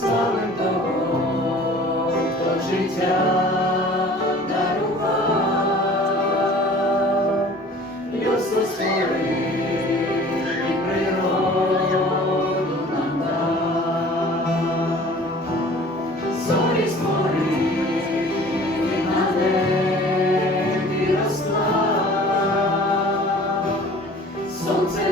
саме того, життя дарував, людство створив і природу нам дав. зорі і на небі росла, сонце.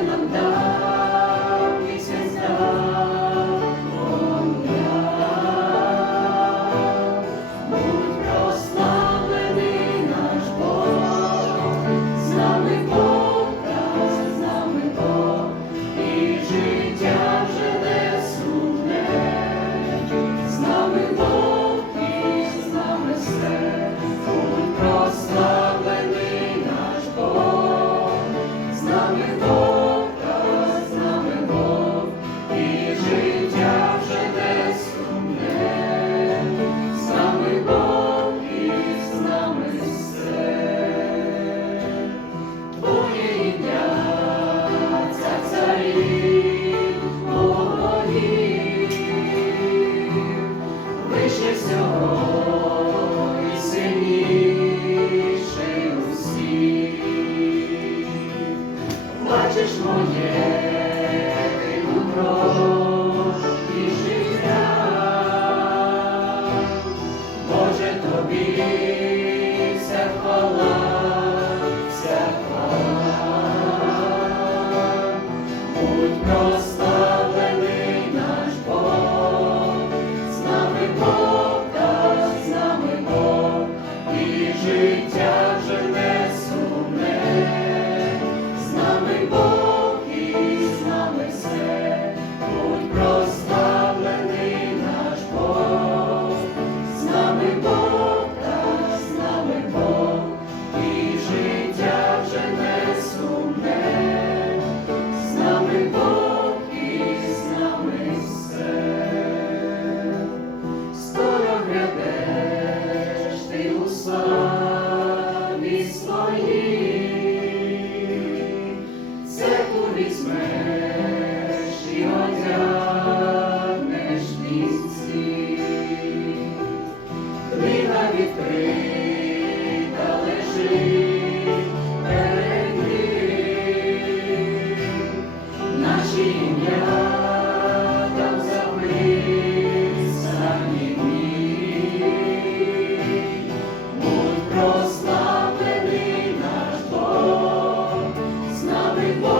Амінь. Боже. відкрита перед ним, наші ім'я там записані дні. будь прославлений наш Бог, з нами Бог.